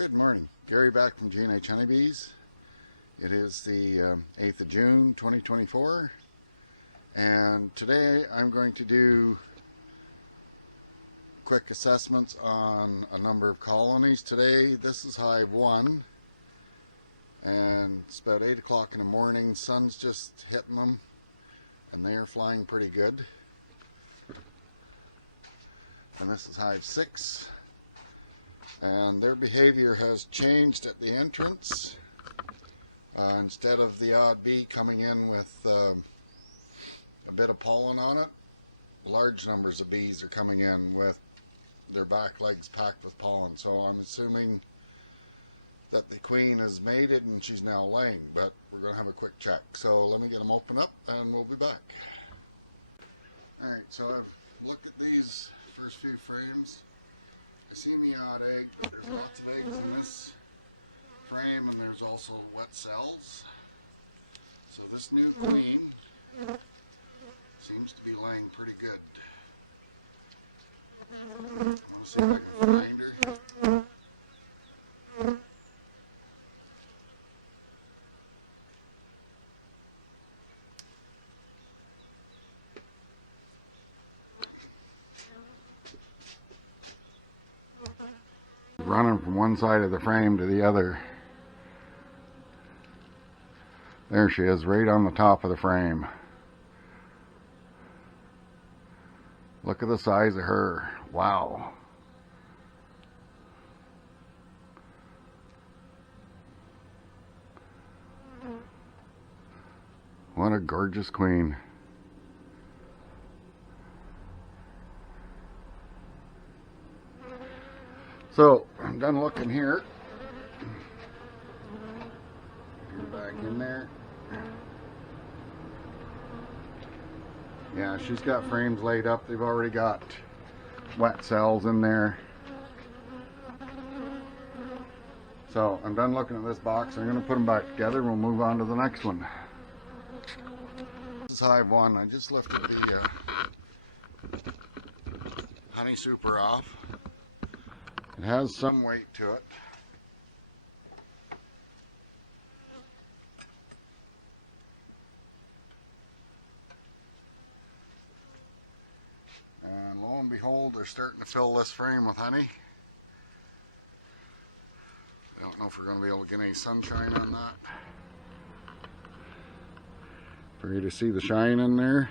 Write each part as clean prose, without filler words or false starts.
Good morning. Gary back from G&H Honey Bees. It is the 8th of June 2024, and today I'm going to do quick assessments on a number of colonies. Today this is hive 1, and it's about 8 o'clock in the morning. Sun's just hitting them and they are flying pretty good. And this is hive 6. And their behavior has changed at the entrance. Instead of the odd bee coming in with a bit of pollen on it, large numbers of bees are coming in with their back legs packed with pollen. So I'm assuming that the queen is mated and she's now laying, but we're going to have a quick check. So let me get them open up and we'll be back. Alright, so I've looked at these first few frames. I seen the odd egg, but there's lots of eggs in this frame, and there's also wet cells. So this new queen seems to be laying pretty good. I want to see if I can find her. Running from one side of the frame to the other. There she is, right on the top of the frame. Look at the size of her. Wow. What a gorgeous queen. So, I'm done looking here. Get back in there. Yeah, she's got frames laid up. They've already got wet cells in there. So, I'm done looking at this box. I'm going to put them back together. We'll move on to the next one. This is hive 1. I just lifted the honey super off. It has some weight to it. And lo and behold, they're starting to fill this frame with honey. I don't know if we're going to be able to get any sunshine on that for you to see the shine in there.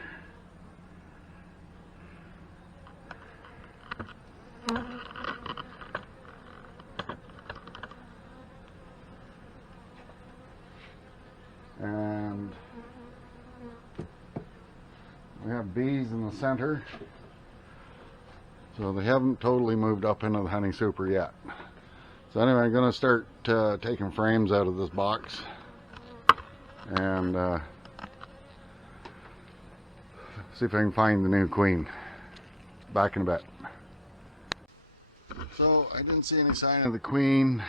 And we have bees in the center, so they haven't totally moved up into the honey super yet. So anyway, I'm going to start taking frames out of this box and see if I can find the new queen. Back in a bit. So I didn't see any sign of the queen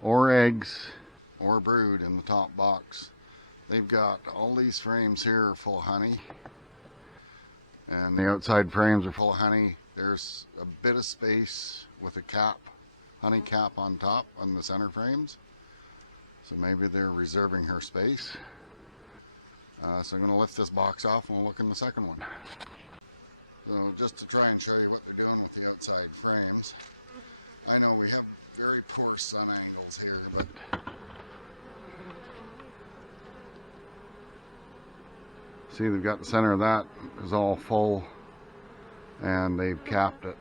or eggs or brood in the top box. They've got all these frames here are full of honey, and the outside frames are full of honey. There's a bit of space with a cap, honey cap on top on the center frames, so maybe they're reserving her space. So I'm going to lift this box off and we'll look in the second one. So just to try and show you what they're doing with the outside frames. I know we have very poor sun angles here, but see, they've got the center of that is all full, and they've capped it,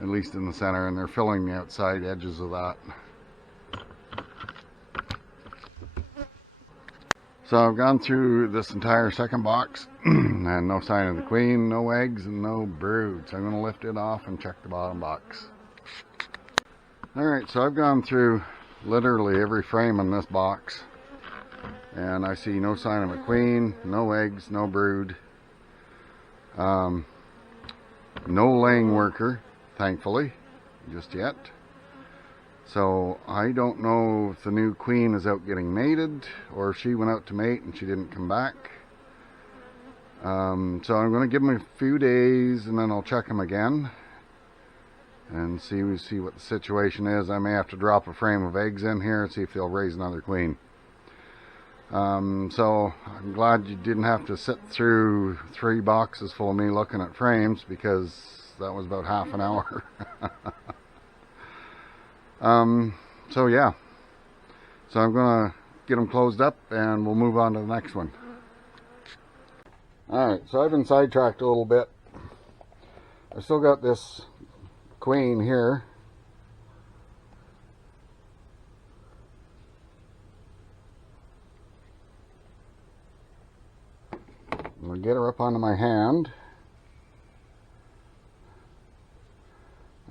at least in the center, and they're filling the outside edges of that. So I've gone through this entire second box and no sign of the queen, no eggs, and no brood. So I'm going to lift it off and check the bottom box. Alright, so I've gone through literally every frame in this box, and I see no sign of a queen, no eggs, no brood, no laying worker, thankfully, just yet. So I don't know if the new queen is out getting mated, or if she went out to mate and she didn't come back. So I'm going to give them a few days and then I'll check them again. and see what the situation is. I may have to drop a frame of eggs in here and see if they'll raise another queen. So I'm glad you didn't have to sit through 3 boxes full of me looking at frames, because that was about half an hour. So yeah, so I'm gonna get them closed up and we'll move on to the next one. Alright, so I've been sidetracked a little bit. I still got this queen here. I'm going to get her up onto my hand.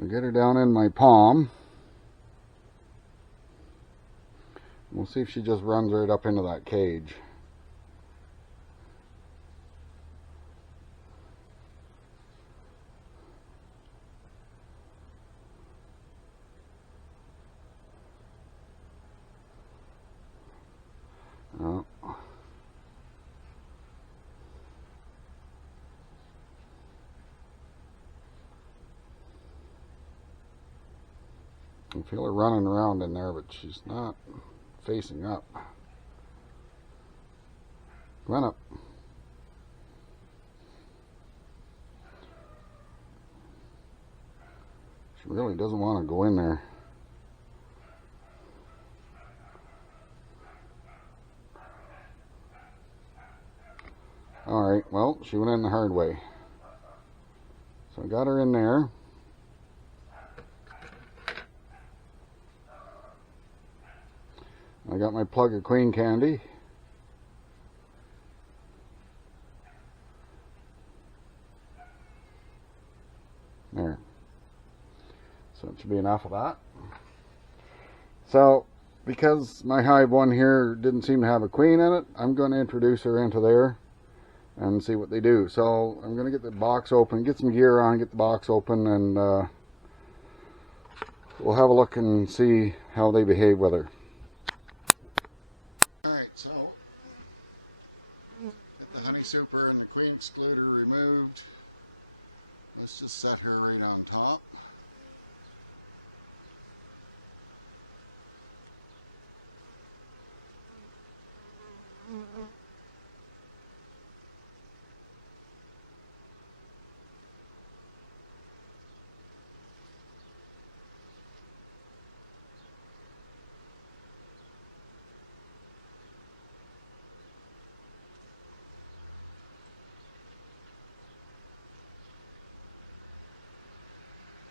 I'll get her down in my palm. We'll see if she just runs right up into that cage. Oh. I feel her running around in there, but she's not facing up. Come on up. She really doesn't want to go in there. Alright, well, she went in the hard way. So I got her in there. I got my plug of queen candy. There. So it should be enough of that. So, because my hive one here didn't seem to have a queen in it, I'm going to introduce her into there and see what they do. So I'm going to get the box open, get some gear on, get the box open, and we'll have a look and see how they behave with her. Alright, so get the honey super and the queen excluder removed. Let's just set her right on top.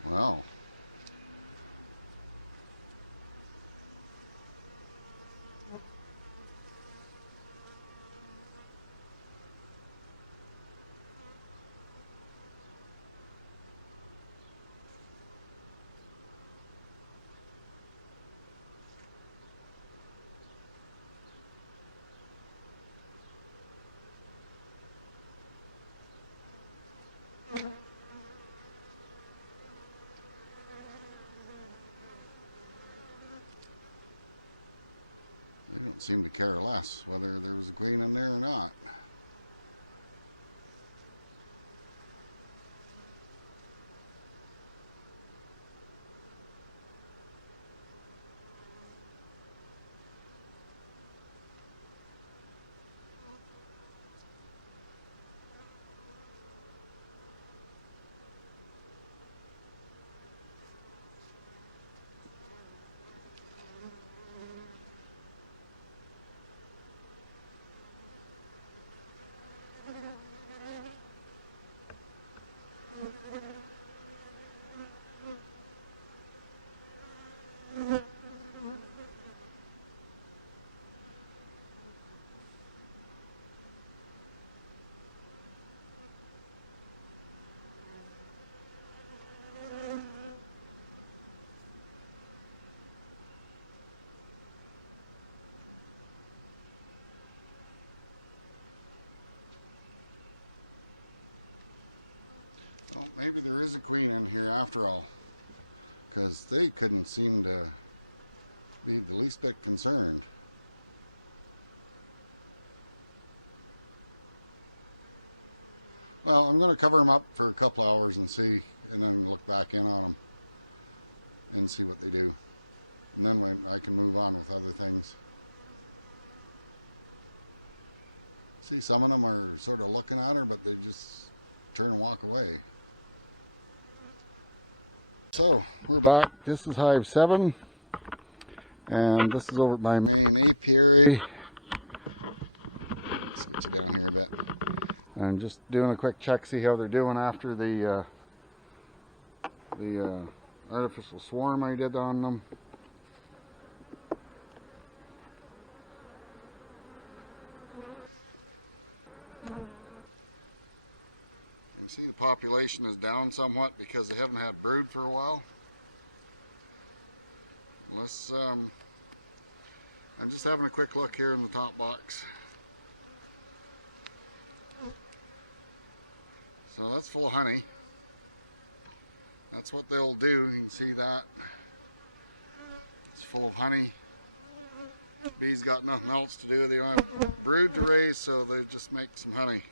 Wow. They don't seem to care less whether there was a queen in there or not. Well, maybe there is a queen in here after all, because they couldn't seem to be the least bit concerned. Well, I'm going to cover them up for a couple hours and see, and then look back in on them. and see what they do. And then I can move on with other things. See, some of them are sort of looking at her, but they just turn and walk away. So, we're back. This is hive 7. And this is over at my main apiary. Switch it down here a bit. I'm just doing a quick check, see how they're doing after the artificial swarm I did on them. You can see the population is down somewhat because they haven't had brood for a while. I'm just having a quick look here in the top box. So that's full of honey. That's what they'll do. You can see that. It's full of honey. Bees got nothing else to do. They don't have brood to raise, so they just make some honey.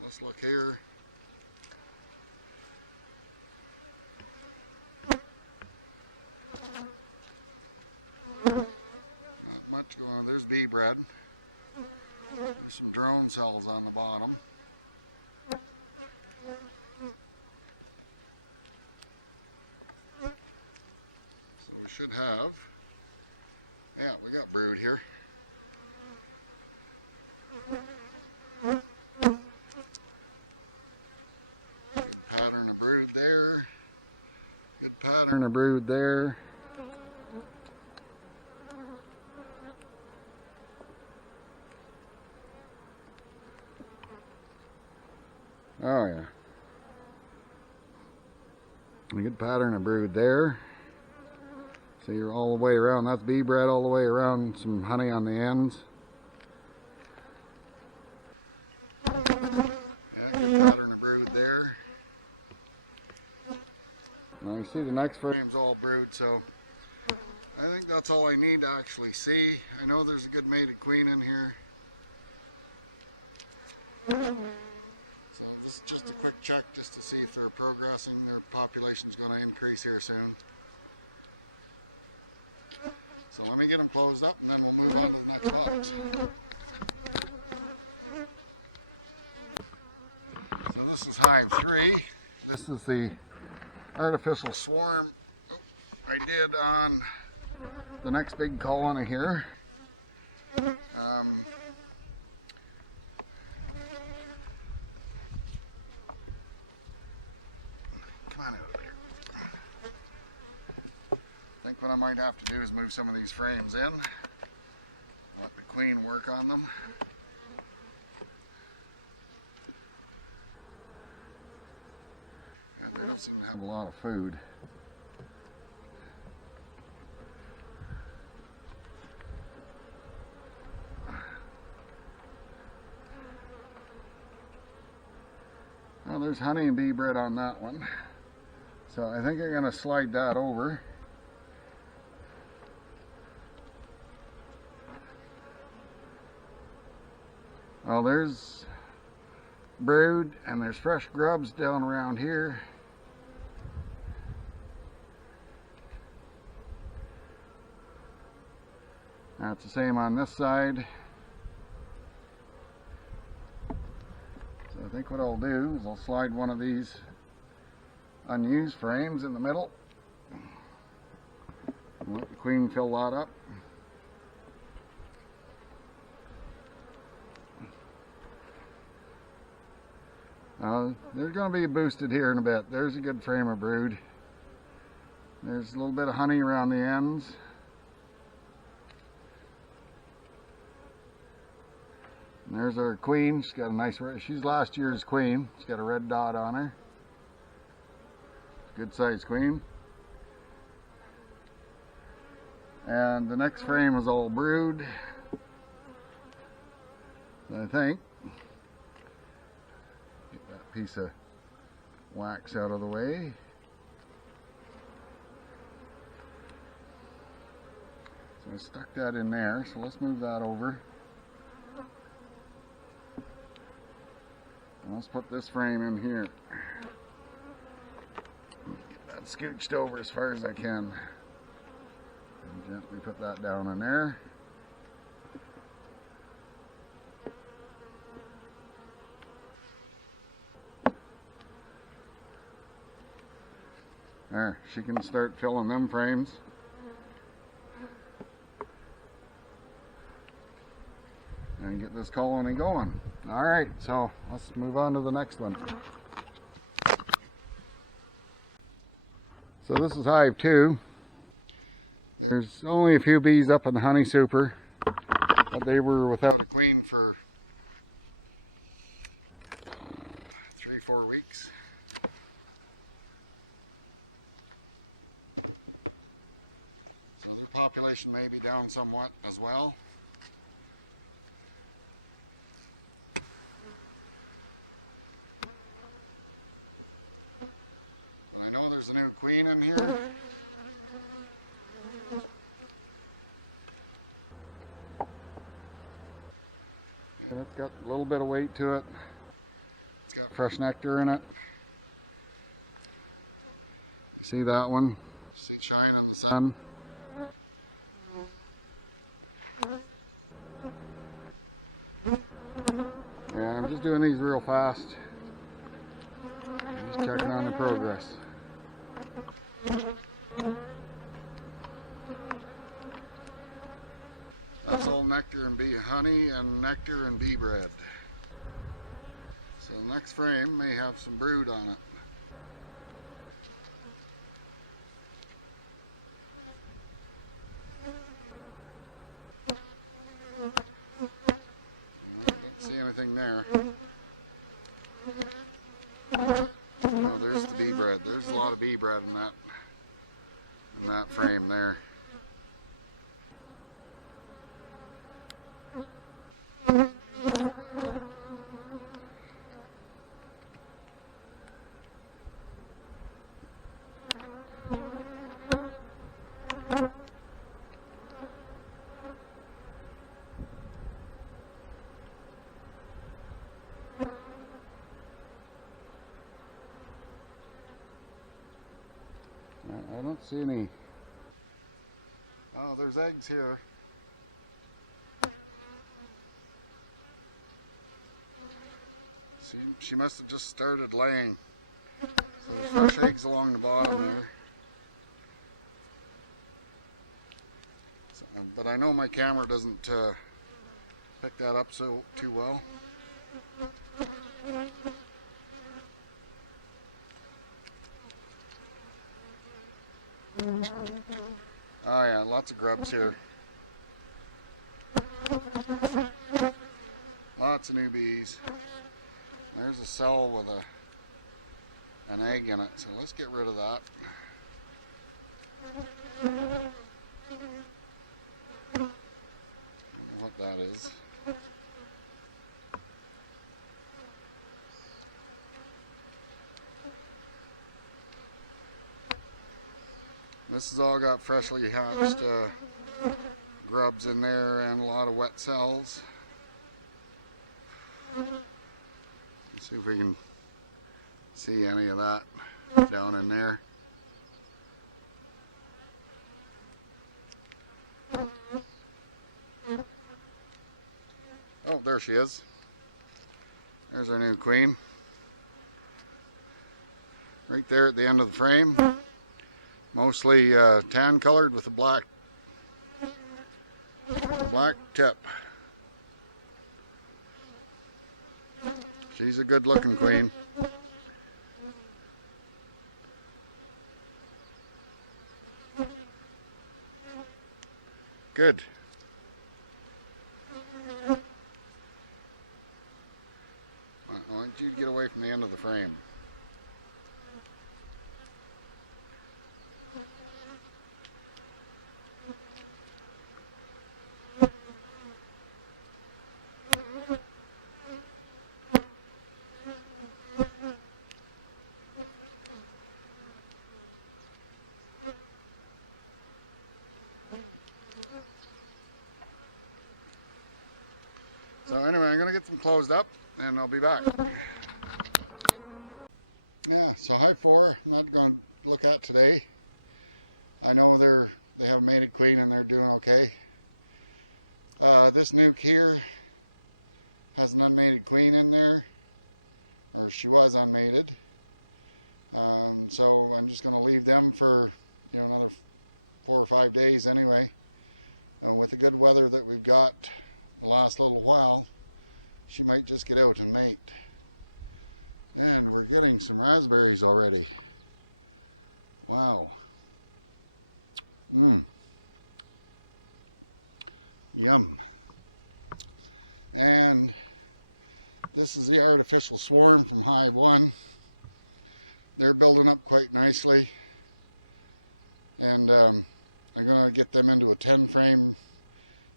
Let's look here. Not much going on. There's bee bread. There's some drone cells on the bottom. So we should have, yeah, we got brood here. Good pattern of brood there. Good pattern of brood there. Oh yeah. A good pattern of brood there. So you're all the way around. That's bee bread all the way around. Some honey on the ends. Yeah, good pattern of brood there. Now you see the next frame's all brood, so I think that's all I need to actually see. I know there's a good mated queen in here. So this is just a quick check just to see if they're progressing. Their population's going to increase here soon. So let me get them closed up and then we'll move on to the next box. So this is hive 3. This is the artificial swarm I did on the next big colony here. Come on out here. I think what I might have to do is move some of these frames in. Let the queen work on them. And they don't seem to have a lot of food. Well, there's honey and bee bread on that one. So I think I'm going to slide that over. Well, there's brood and there's fresh grubs down around here. That's the same on this side. So I think what I'll do is I'll slide one of these unused frames in the middle and let the queen fill that up. They're going to be boosted here in a bit. There's a good frame of brood. There's a little bit of honey around the ends. And there's our queen. She's got a nice, she's last year's queen. She's got a red dot on her. Good sized queen. And the next frame is all brood, I think. Get that piece of wax out of the way. So I stuck that in there, so let's move that over. And let's put this frame in here. Get that scooched over as far as I can. And gently put that down in there. There, she can start filling them frames. And get this colony going. Alright, so let's move on to the next one. So this is hive 2. There's only a few bees up in the honey super, but they were without a queen for 3-4 weeks. So their population may be down somewhat as well. But I know there's a new queen in here. And it's got a little bit of weight to it. It's got fresh nectar in it. You see that one? See it shine in the sun? Yeah, I'm just doing these real fast. Just checking on the progress. That's all nectar and bee honey and nectar and bee bread. So the next frame may have some brood on it. Don't see anything there. Oh, there's the bee bread. There's a lot of bee bread in that frame there. I don't see any. Oh, there's eggs here. She must have just started laying. So there's fresh eggs along the bottom there. So, but I know my camera doesn't pick that up too well. Oh yeah, lots of grubs here. Lots of new bees. There's a cell with an egg in it, so let's get rid of that. I don't know what that is. This has all got freshly hatched grubs in there and a lot of wet cells. Let's see if we can see any of that down in there. Oh, there she is. There's our new queen. Right there at the end of the frame. Mostly tan colored with a black tip. She's a good looking queen. Good. Why don't you get away from the end of the frame? So anyway, I'm going to get them closed up and I'll be back. Yeah, so hive 4, I'm not going to to look at today. I know they have a mated queen and they're doing okay. This nuke here has an unmated queen in there, or she was unmated. So I'm just going to leave them for another 4 or 5 days anyway. With the good weather that we've got the last little while, she might just get out and mate. And we're getting some raspberries already. Wow. Yum. And this is the artificial swarm from Hive 1. They're building up quite nicely. And I'm going to get them into a 10 frame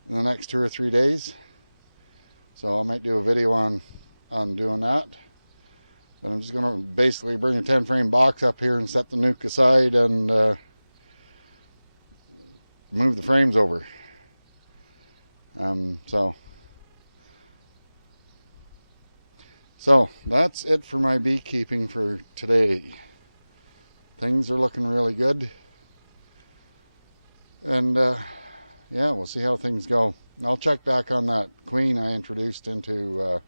in the next 2 or 3 days. So I might do a video on doing that. But I'm just going to basically bring a 10 frame box up here and set the nuke aside and move the frames over. So that's it for my beekeeping for today. Things are looking really good. And yeah, we'll see how things go. I'll check back on that queen I introduced into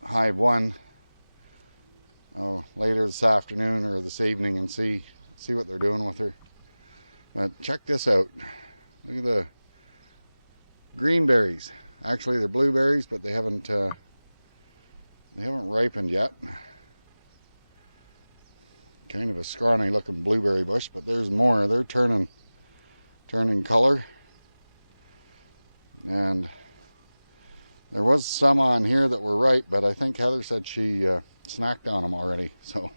Hive 1 later this afternoon or this evening and see what they're doing with her. But check this out. Look at the green berries. Actually, they're blueberries, but they haven't ripened yet. Kind of a scrawny looking blueberry bush, but there's more. They're turning color. And there was some on here that were ripe, but I think Heather said she snacked on them already. So,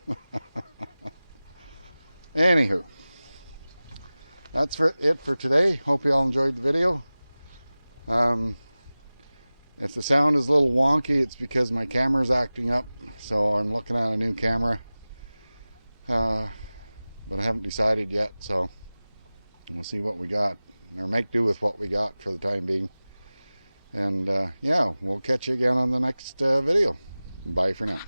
anywho, that's it for today. Hope you all enjoyed the video. If the sound is a little wonky, it's because my camera's acting up, so I'm looking at a new camera. But I haven't decided yet, so we'll see what we got, or make do with what we got for the time being. And yeah, we'll catch you again on the next video. Bye for now.